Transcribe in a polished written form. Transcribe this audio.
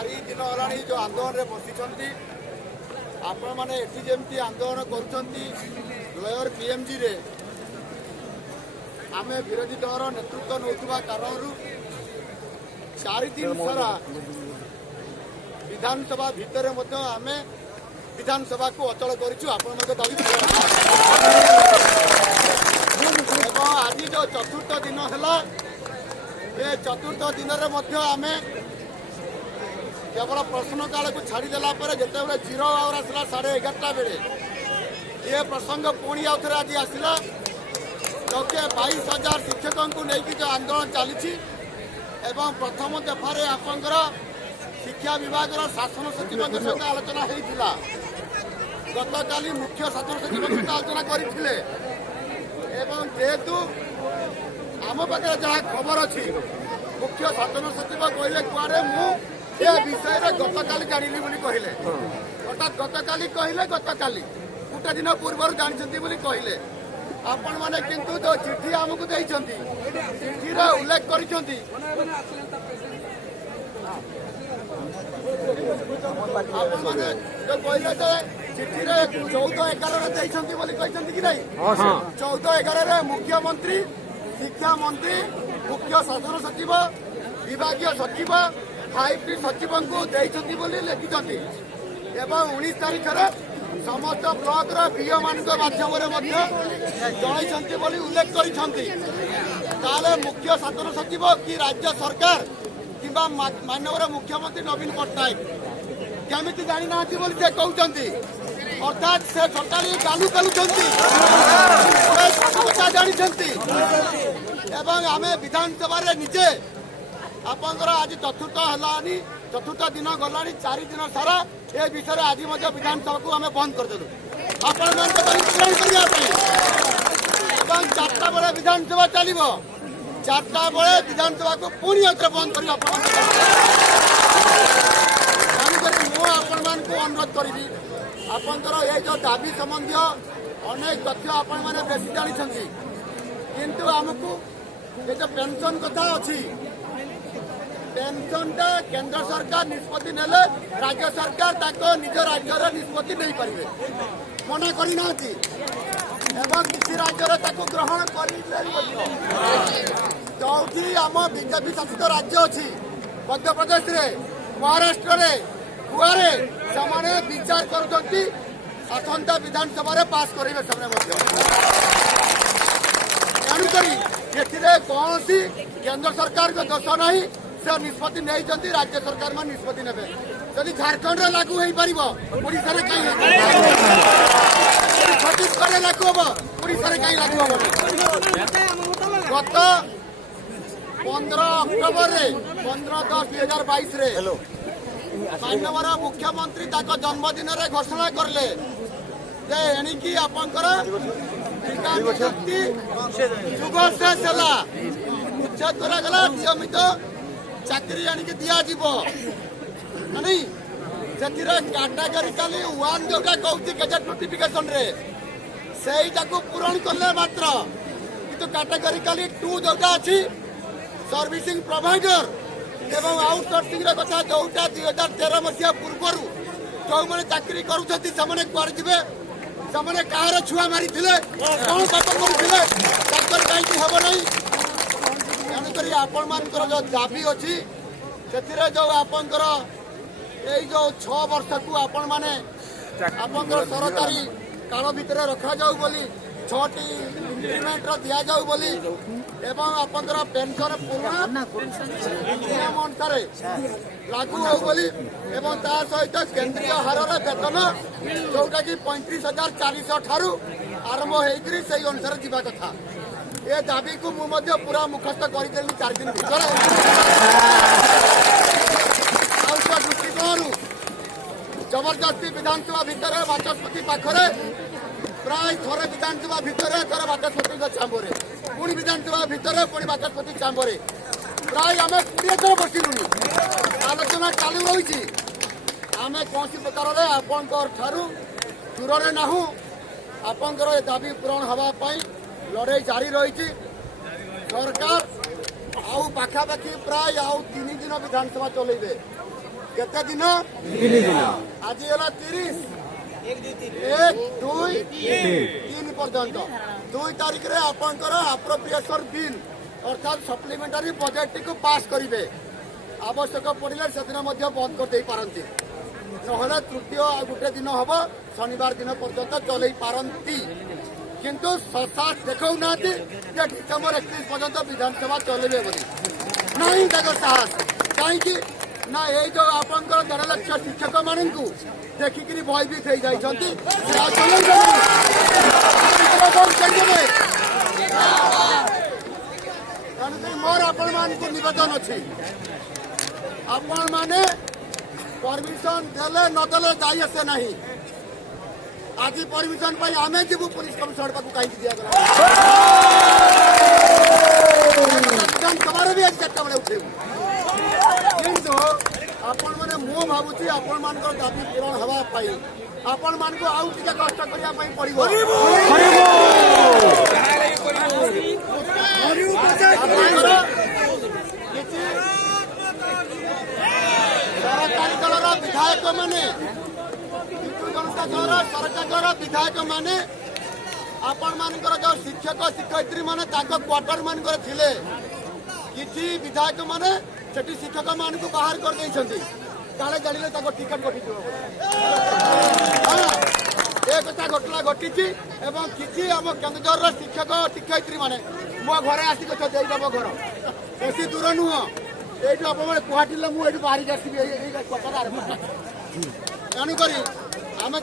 चारि दिन है जो आंदोलन में बसी आपण मैंने जमी आंदोलन कर पीएमजी रे आम विरोधी दल नेतृत्व नौथुवा कारण 4 दिन सारा विधानसभा भितर आम विधानसभा को अचल करूँ आज जो चतुर्थ दिन है ये चतुर्थ दिन में आम केवल प्रश्नकाल को छाड़देला जिते जीरो आवर आसला 11:30 बेले ये प्रसंग पुणी आउ थे आज आसला लक्षे 22,000 शिक्षकों को लेकिन जो आंदोलन चली प्रथम दफारे आपंकर शिक्षा विभाग शासन सचिव सहित आलोचना होता गतकाली मुख्य शासन सचिव सहित आलोचना करते जेहेतु आम पाखे जहाँ खबर अच्छी मुख्य शासन सचिव कहले कुआरे मुझे विषय गतकाली जानी कहले अर्थात गतकाली कहले गतकाली गोटे दिन पूर्व जानते कहले आपण मैंने किंतु जो चिठी आमको देती चिठी उल्लेख कर चिठी 14/11 देती कि नहीं 14/11 मुख्यमंत्री शिक्षा मंत्री मुख्य शासन सचिव विभागीय सचिव 5टी सचिव को देती लिखिं एवं 19 तारीख समस्त ब्लॉक बीओ मान माध्यम जनई उल्लेख कर मुख्य शासन सचिव कि राज्य सरकार कि माननीय मुख्यमंत्री नवीन पट्टनायक केमी जानी ना से कहते अर्थात से टोटाली गालू पेलुंट सब कथा जानते आम विधानसभा निजे आपंकर आज चतुर्थ है चतुर्थ दिन गला 4 दिन सारा ये विषय आज विधानसभा को आम बंद करदेलु आपण 4टा बेले विधानसभा चलो 4टा बेले विधानसभा को पुणी आउे बंद कर अनुरोध करी आपंकर ये जो दाबी संबंधी अनेक तथ्य आपण मैंने बेसी जानी किंतु आमको ये जो पेंशन कथा अच्छी पेंशनटा केंद्र सरकार निष्पत्ति नेले राज्य सरकार निज राज्य निष्पत्ति नहीं पारे मना करना किसी राज्य ग्रहण कर जो आम बीजेपी शासित राज्य अच्छी मध्य प्रदेश महाराष्ट्र गुआरे से विचार करसंता विधानसभा पास करेंगे तेणुक कौन सी केंद्र सरकार को दोष नहीं से निष्पत्ति नहीं राज्य सरकार में निष्पत्ति ने जदि झारखंड लागू हो पार ओडिशा कहीं छत्तीसगढ़ लागू हम ओडिशा कहीं लागू हम गत 15 अक्टोबर 15/10/2022 माननीय मुख्यमंत्री जन्मदिन में घोषणा करले एणिकी आपंकर जुग शेष है उच्छेद करागला नियमित चाकरी आणिकी दिज्व नहीं से कैटेगोरिकली 1 जोटा कहूँ गजेट नोटिफिकेशन से पूरण कले मात्र किंतु कैटेगोरिकली 2 जोटा अच्छी सर्विसिंग प्रोवाइडर एवं आउटसोर्सिंग कथा जोटा 2013 मसीहा पूर्व जो मैंने चाकरी करुँचे से कहार छुआ मारी कौन पाप कर कहीं हम नहीं तेणुक आपण मानकर जो दाबी अच्छी से जो आपंकर यही जो 6 वर्ष को आपण माने आपंकर सरकारी काल भितर रखा जाऊ बोली 6टी इंक्रीमेंट दि जाऊ बोली एवं आपंकर पेंशन पुराना नियम अनुसार लागू हो बोली एवं ता सहित केंद्रीय हार वेतन जोटा कि 35,400 ठारू आरंभ होकर से अनुसार जावा कथा ये दाबी को मुझे पूरा मुखस्त करदेली 4 दिन भर दृष्टिकोण जबरदस्ती विधानसभा भितर बाचस्पति पाखरे प्राय थोड़े विधानसभा भितर थोड़े बाचस्पति चांबरे पुणी विधानसभा भितर पुणी बाचस्पति चांबरे प्राय आम 20 थर बसिलुनि आलोचना चालू रही आम कौन प्रकार आपण दूर नाहू आपंकर ये दाबी पूरण हाँपाई लड़ाई जारी रही सरकार आउ पाखापाखि प्राय आउ 3 दिन विधानसभा चलेबे केते दिन आज है 30 1 2 3 पर्यंत 2 तारिख रे आपनकर अप्रोप्रिएशन बिल अर्थात सप्लीमेंटारी बजेट को पास करेंगे आवश्यक पड़े से दिन बंद कर दे पारती ना तृतीय गोटे दिन हम शनिवार दिन पर्यंत चल पारती किंतु सरकार देखा डिसेम्बर 31 पर्यंत विधानसभा चलेबे बोली नहीं ताको साहस कहीं ना ये जो आपंकर 1.5 लाख शिक्षक मान देखिक भयभीत हो जाती मोर आपण मान को निवेदन अच्छी आपण माने परमिशन देले नदेले जाई आसे नहीं आज परमिशन पाई आमे जीवु पुलिस कमिशनर पाक कहीं दिया गला विधानसभा भी आज 4टा बेले उठे किंतु आपण माने मो भाबुची आपण मान को दाबी पूरण हवा पाई आपण मान को आउ टिका कष्ट करिया पाई पड़िबो सरकारी दलर विधायक माने विजु जनता दलर सरकार विधायक माने आपण मानकर जो शिक्षक शिक्षयित्री माने ताको क्वार्टर मानकर थिले किछि विधायक माने सेठी शिक्षक मान को बाहर कर देइछंती काले जानिले ताको टिकट कटि दिबो हां एक कथा घटना घटिछि एवं किछि हम केंद्र शिक्षक शिक्षयित्री माने मो घरे आसी को देई देबो घर बेसी दूर नुह एठु आप कुहाटिले मु एठु बाहरी आसी एई कथा तेणुक आम